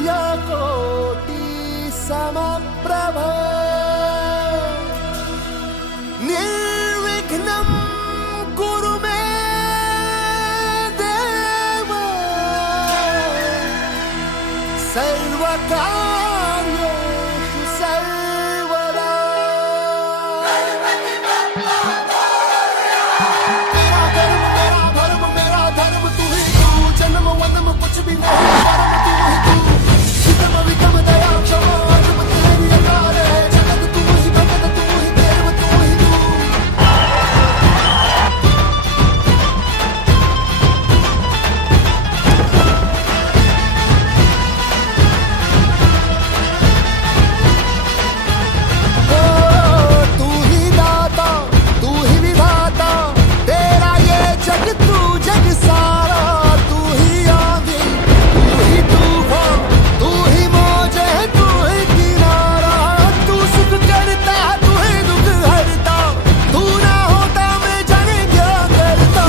सूर्यकोटि समप्रभ निर्विघ्नं कुरु मे देव सर्वकार्येषु सर्वदा। तेरा कर्म मेरा धर्म तू ही तू, जन्म वन्म कुछ भी नहीं, कर्म तू ही तू, हितम वितम दया क्षमा अदब तेरी अकार है, जगत तू ही भगत तू ही देव तू ही तू। तू ही दाता तू ही विधाता, तेरा ये जग तू जग सारा, तू ही आगे तू ही तूफान तू ही मौजे तू ही किनारा, तू सुख करता तू ही दुख हरता, तू ना होता मैं जाने क्या करता।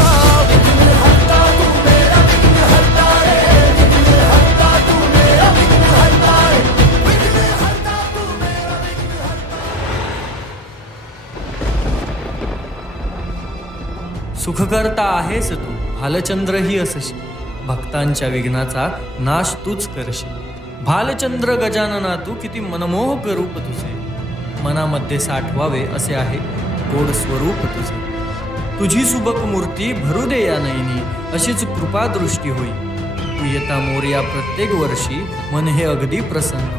विघ्न हरता तू मेरा विघ्न हरता रे, विघ्न हरता तू मेरा विघ्न हरता रे, विघ्न हरता तू मेरा विघ्न हरता। सुखकर्ता आहेस तू, भालचंद्रही असशी, भक्तांच्या विघ्नाचा नाश तूच करशील। भालचंद्र गजानना तू किती मनमोहक रूप तुझे, मनामध्ये साठवावे असे आहे गोड स्वरूप तुझे। तुझी सुबक मूर्ती भरू दे या नयनी, अशीच कृपा दृष्टी होई। तू येता मोरया प्रत्येक वर्षी, मन हे अगदी प्रसन्न।